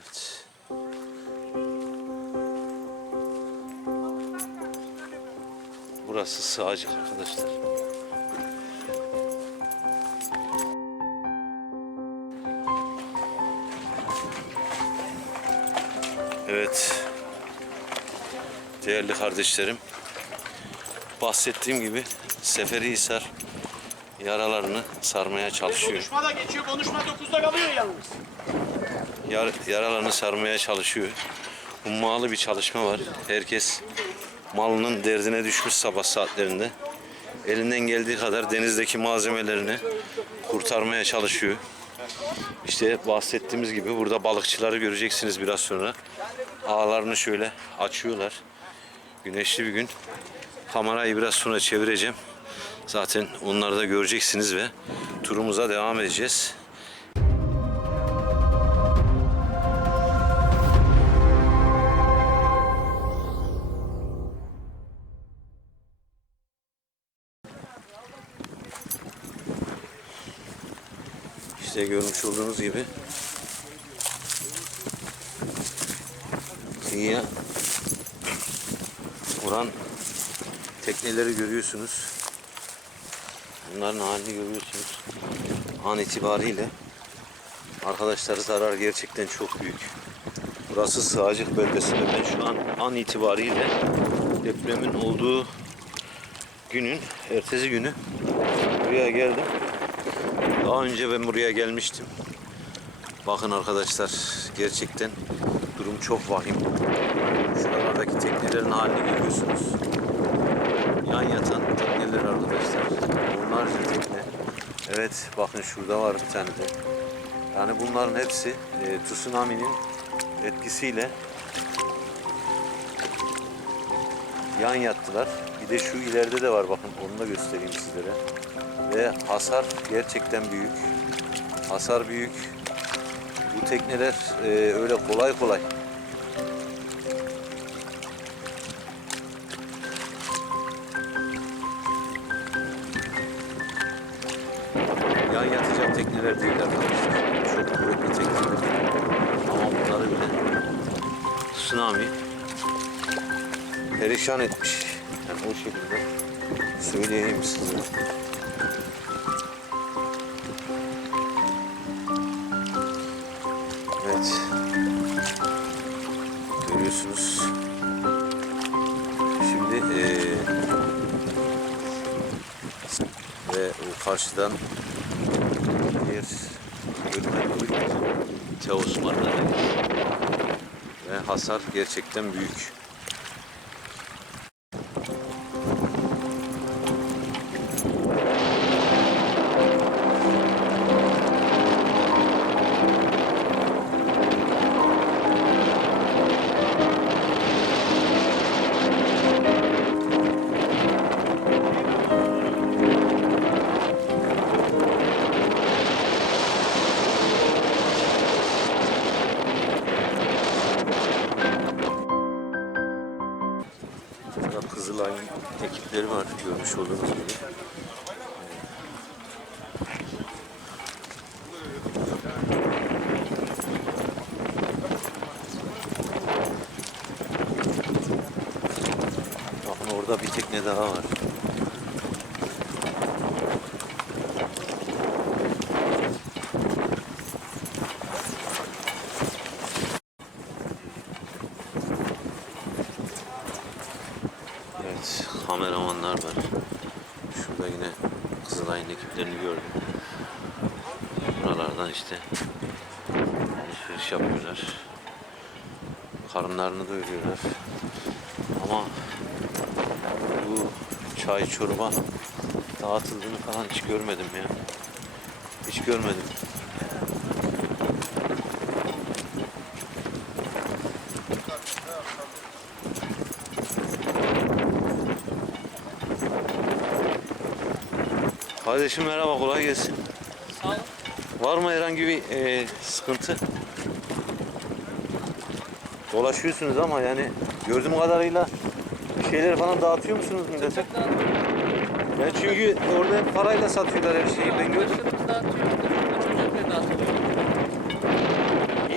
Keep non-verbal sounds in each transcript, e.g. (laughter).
Evet. Burası Sığacık arkadaşlar. Evet. Değerli kardeşlerim. Bahsettiğim gibi Seferihisar yaralarını sarmaya çalışıyor. Konuşma da geçiyor, konuşma 9'da kalıyor yalnız. Yar, yaralarını sarmaya çalışıyor. Hummalı bir çalışma var. Herkes malının derdine düşmüş sabah saatlerinde. Elinden geldiği kadar denizdeki malzemelerini kurtarmaya çalışıyor. İşte bahsettiğimiz gibi burada balıkçıları göreceksiniz biraz sonra. Ağlarını şöyle açıyorlar. Güneşli bir gün. Kamerayı biraz sonra çevireceğim. Zaten onları da göreceksiniz ve turumuza devam edeceğiz. İşte görmüş olduğunuz gibi kıyıya vuran tekneleri görüyorsunuz. Bunların halini görüyorsunuz. An itibariyle arkadaşlar zarar gerçekten çok büyük. Burası Sığacık bölgesi ve ben şu an an itibariyle depremin olduğu günün ertesi günü buraya geldim. Daha önce ben buraya gelmiştim. Bakın arkadaşlar gerçekten durum çok vahim. Şuralardaki teknelerin halini görüyorsunuz. Yan yatan tekneler arkadaşlar. Onlarca tekne. Evet bakın şurada var bir tane de. Yani bunların hepsi e, tsunami'nin etkisiyle yan yattılar. Bir de şu ileride de var bakın onu da göstereyim sizlere. Ve hasar gerçekten büyük. Hasar büyük. Bu tekneler e, öyle kolay kolay yan yatacak tekneler değil arkadaşlar. Çok kuvvetli tekneler. Ama bunları bile tsunami perişan etmiş. Yani o şekilde söyleyeyim size. Evet. Görüyorsunuz. Şimdi eee ve karşıdan bir gidiyor. Teosmanlar ve hasar gerçekten büyük. Ekipleri var görmüş olduğunuz gibi. Bakın orada bir tekne daha var. Evet, kameramanlar var. Şurada yine Kızılay'ın ekiplerini gördüm. Buralardan işte alışveriş yapıyorlar. Karınlarını doyuruyorlar. Ama bu çay çorba dağıtıldığını falan hiç görmedim ya. Hiç görmedim. Kardeşim merhaba kolay gelsin. Sağ ol. Var mı herhangi bir e, sıkıntı? Dolaşıyorsunuz ama yani gördüğüm kadarıyla bir şeyler falan dağıtıyor musunuz millete? Ben çünkü orada hep parayla satıyorlar her şeyi ben gördüm.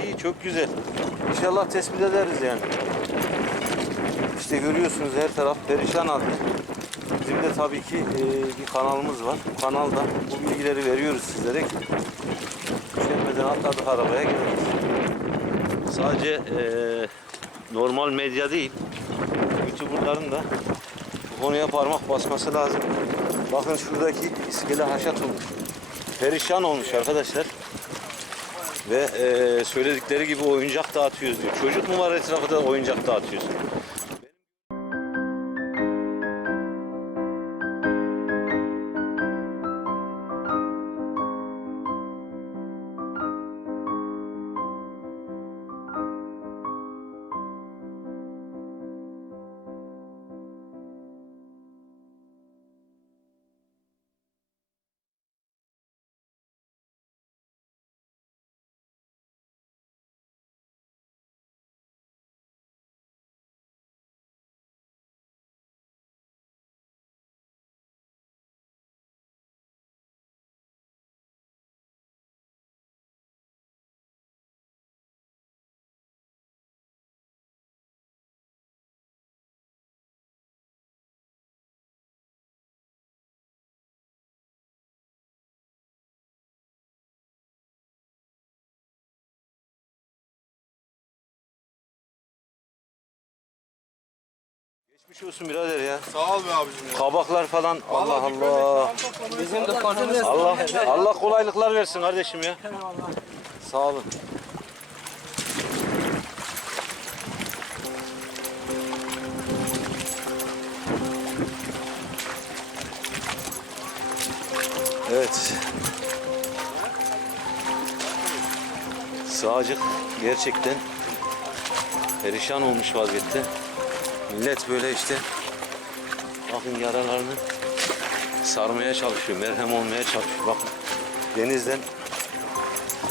İyi Çok güzel. İnşallah tespit ederiz yani. İşte görüyorsunuz her taraf perişan halde. Bizim de tabii ki e, bir kanalımız var. Bu kanalda bu bilgileri veriyoruz sizlere ki üşenmeden atladık arabaya gideriz. Sadece e, normal medya değil, YouTuber'ların da bu konuya parmak basması lazım. Bakın şuradaki iskele haşat olmuş. Perişan olmuş arkadaşlar. Ve e, söyledikleri gibi oyuncak dağıtıyoruz diyor. Çocuk mu var etrafında oyuncak dağıtıyorsun? Geçmiş olsun birader ya. Sağ ol be abicim ya. Kabaklar falan Allah Allah. Bizim de konumuz Allah Allah kolaylıklar versin kardeşim ya. Sağ olun. Evet. Sağcık gerçekten perişan olmuş vaziyette. Millet böyle işte bakın yaralarını sarmaya çalışıyor, merhem olmaya çalışıyor. Bakın denizden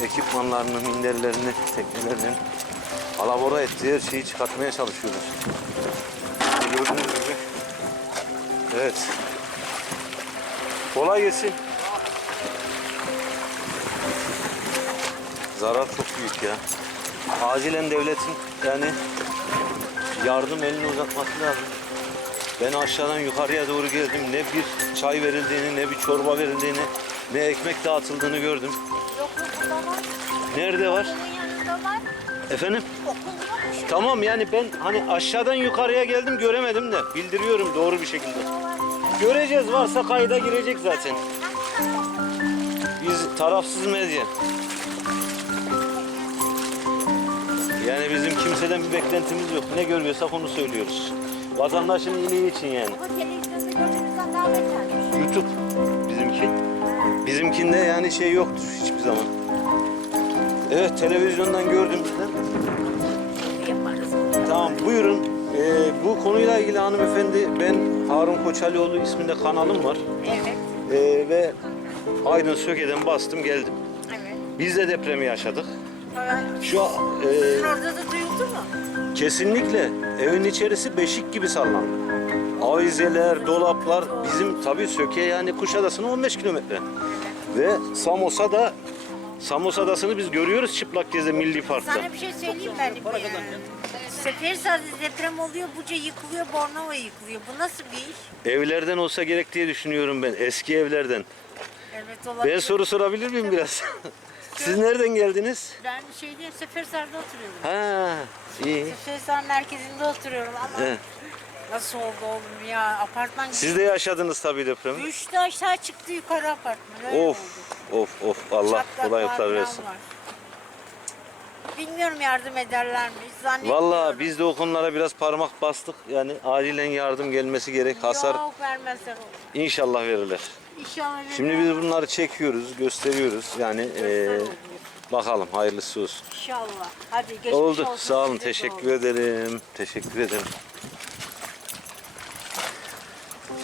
ekipmanlarını, minderlerini, teknelerini alabora ettiği her şeyi çıkartmaya çalışıyorlar. Gördüğünüz gibi. Evet. Kolay gelsin. Zarar çok büyük ya. Acilen devletin yani yardım elini uzatması lazım. Ben aşağıdan yukarıya doğru geldim. Ne bir çay verildiğini, ne bir çorba verildiğini, ne ekmek dağıtıldığını gördüm. Yok yok burada var. Nerede var? Yanında var. Efendim? Okulun yokmuş. Tamam yani ben hani aşağıdan yukarıya geldim göremedim de bildiriyorum doğru bir şekilde. Göreceğiz varsa kayda girecek zaten. Biz tarafsız medya. Yani bizim kimseden bir beklentimiz yok. Ne görüyorsak onu söylüyoruz. Vatandaşın iyiliği için yani. Ama televizyonda gördüğümüzden daha betermiş. YouTube bizimki. Bizimkinde yani şey yoktur hiçbir zaman. Evet televizyondan gördüğümüzden. Yaparız. Tamam buyurun. Ee, bu konuyla ilgili hanımefendi ben Harun Koçalioğlu isminde kanalım var. Evet. Ee, ve Aydın Söke'den bastım geldim. Evet. Biz de depremi yaşadık. Şu e, orada da duyuldu mu? kesinlikle evin içerisi beşik gibi sallandı. Avizeler, dolaplar bizim tabii Söke yani Kuşadası'na 15 kilometre. Ve Samosa'da Samos Adası'nı biz görüyoruz çıplak gözle Milli Park'ta. Sana bir şey söyleyeyim mi? Seferihisar'da deprem oluyor, Buca yıkılıyor, Bornova yıkılıyor. Bu nasıl bir iş? Evlerden olsa gerek diye düşünüyorum ben. Eski evlerden. Evet olabilir. Ben soru sorabilir miyim biraz? (laughs) Siz nereden geldiniz? Ben şeyde Seferihisar'da oturuyorum. Ha, iyi. Seferihisar merkezinde oturuyorum ama Evet. nasıl oldu oğlum ya? Apartman Siz de yaşadınız tabii depremi. Düştü aşağı çıktı yukarı apartman. Öyle Of, oldu. of, of. Allah Çatlaklar kolaylıklar falan versin. var. Bilmiyorum yardım ederler mi? Zannetmiyorum. Vallahi biz de o konulara biraz parmak bastık. Yani acilen yardım gelmesi gerek. Hasar Yok vermezler olur. inşallah verirler. İnşallah. Şimdi biz bunları çekiyoruz, gösteriyoruz. Yani eee, bakalım hayırlısı olsun. İnşallah. Hadi geçmiş Oldu. olsun Sağ olun. size de Teşekkür oldu. ederim. Teşekkür ederim.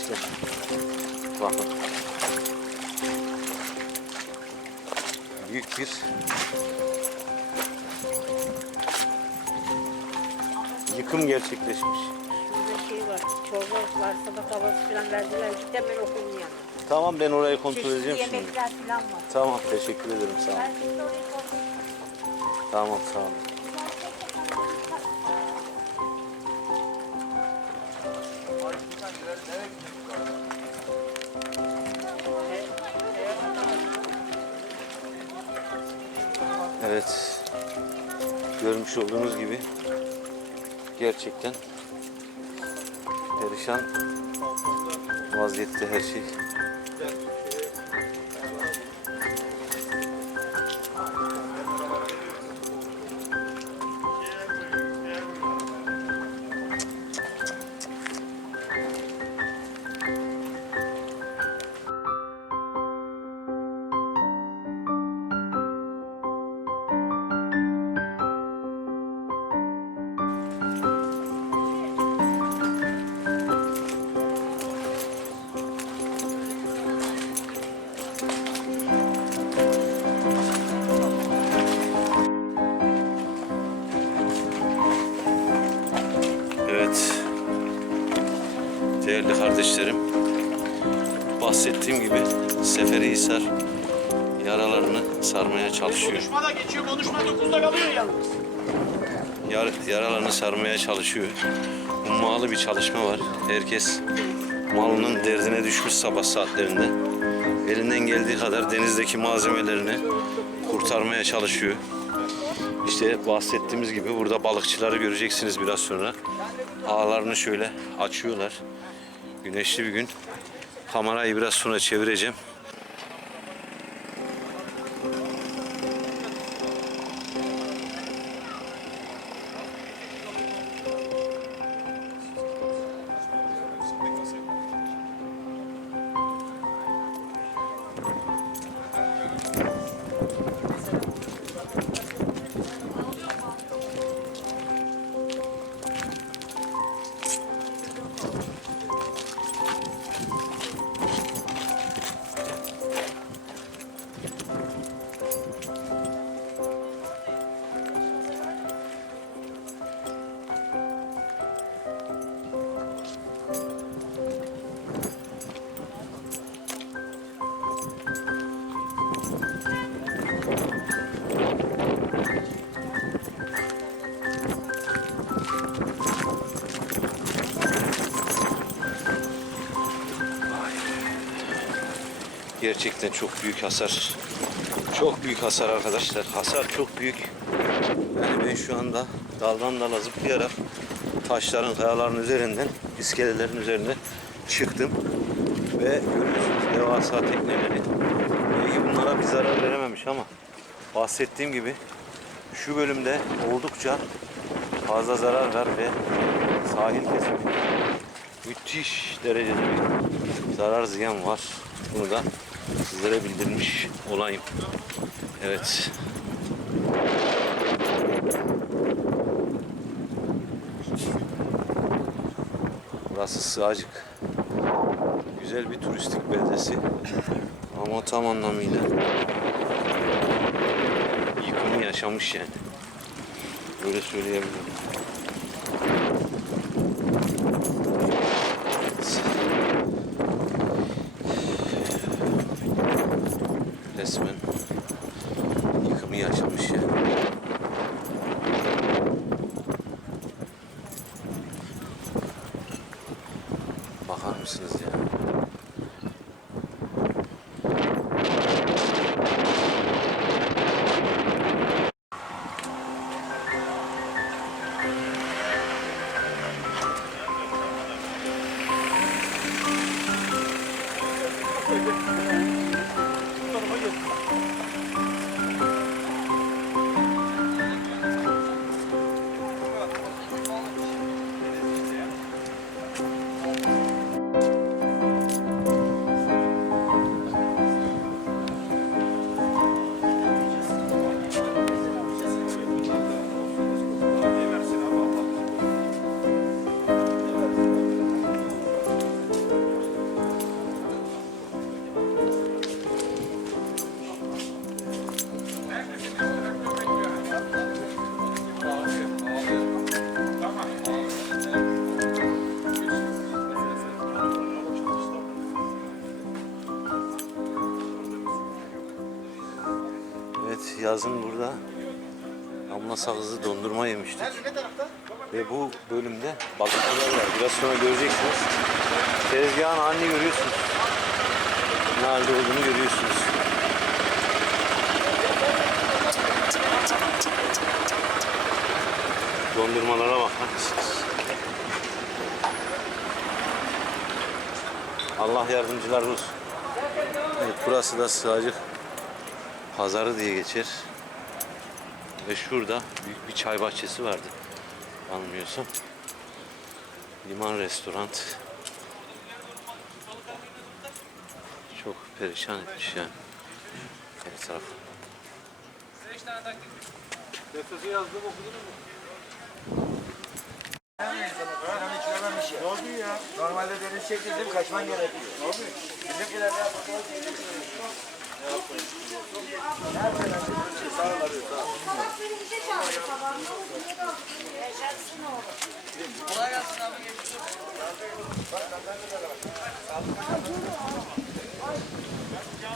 İşte. Bakın. Büyük bir yıkım gerçekleşmiş. Şurada şey var. Çorba var. Sabah kahvaltı falan verdiler. Git hemen okulun yanına. Tamam ben orayı kontrol Çeşitli edeceğim şimdi. yemekler falan var. Tamam teşekkür ederim sağ olun. Ben şimdi orayı kontrol Tamam sağ ol. Evet. Görmüş olduğunuz gibi gerçekten perişan vaziyette her şey. Kardeşlerim. Bahsettiğim gibi Seferihisar yaralarını sarmaya çalışıyor. Konuşma da geçiyor, konuşma 9'da kalıyor yalnız. Yar, yaralarını sarmaya çalışıyor. Ummalı bir çalışma var. Herkes malının derdine düşmüş sabah saatlerinde. Elinden geldiği kadar denizdeki malzemelerini kurtarmaya çalışıyor. İşte bahsettiğimiz gibi burada balıkçıları göreceksiniz biraz sonra. Ağlarını şöyle açıyorlar. Güneşli bir gün. Kamerayı biraz sonra çevireceğim. Gerçekten çok büyük hasar. Çok büyük hasar arkadaşlar. Hasar çok büyük. Yani ben şu anda daldan dala zıplayarak taşların, kayaların üzerinden, iskelelerin üzerine çıktım. Ve görüyorsunuz devasa tekneleri. Belki bunlara bir zarar verememiş ama bahsettiğim gibi şu bölümde oldukça fazla zarar var ve sahil kesimi müthiş derecede bir zarar ziyan var. Bunu da sizlere bildirmiş olayım. Evet. Burası Sığacık. Güzel bir turistik beldesi. Ama tam anlamıyla yıkımı yaşamış yani. Böyle söyleyebilirim. Resmen yazın burada Damla sakızlı dondurma yemiştik. Ve bu bölümde balıkçılar var. Biraz sonra göreceksiniz. Tezgahın halini görüyorsunuz. Ne halde olduğunu görüyorsunuz. Dondurmalara bak. Allah yardımcılar olsun. Evet, burası da Sığacık Pazarı diye geçer. Ve şurada büyük bir çay bahçesi vardı. Anlıyorsam. Liman restoran. Çok perişan etmiş yani. Her taraf. Normalde deniz çekildim kaçman gerekiyor. Ne oldu? Bizimkiler ne yapıyor?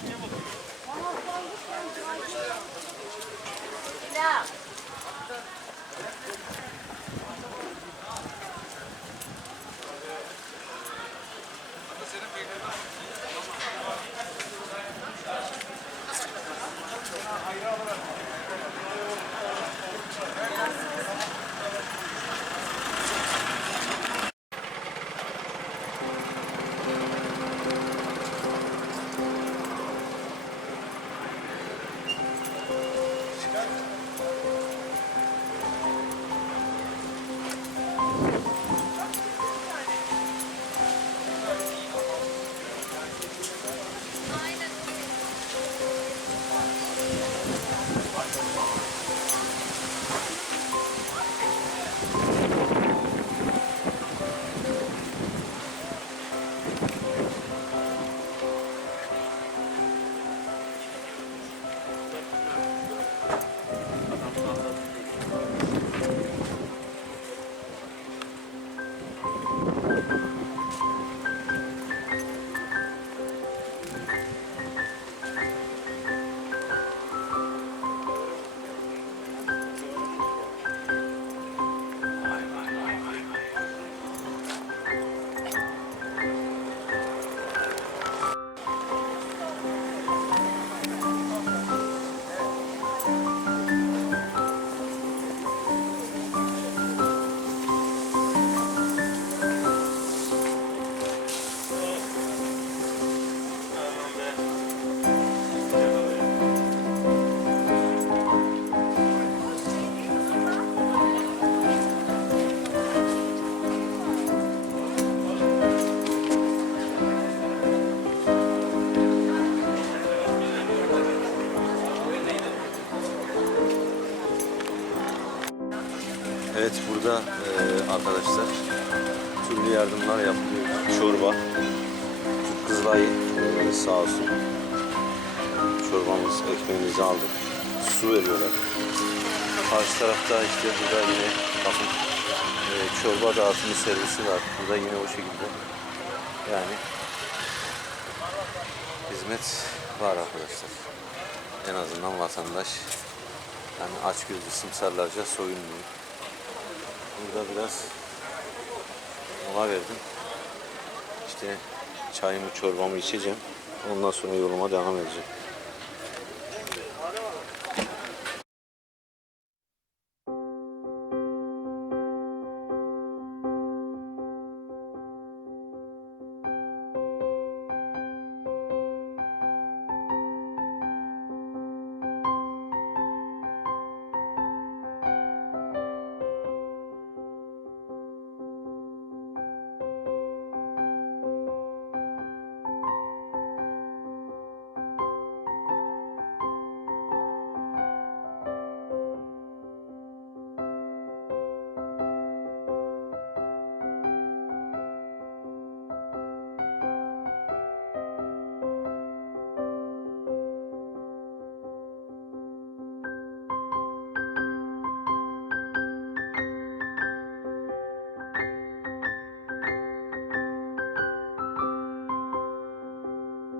Evet burada eee, arkadaşlar türlü yardımlar yapılıyor. Çorba. Kızılay eee, sağ olsun. Çorbamız, ekmeğimizi aldık. Su veriyorlar. Karşı tarafta işte burada yine bakın eee, çorba dağıtımı servisi var. Burada yine o şekilde. Yani hizmet var arkadaşlar. En azından vatandaş yani aç gözlü simsarlarca soyunmuyor. Burada biraz mola verdim. İşte çayımı çorbamı içeceğim. Ondan sonra yoluma devam edeceğim.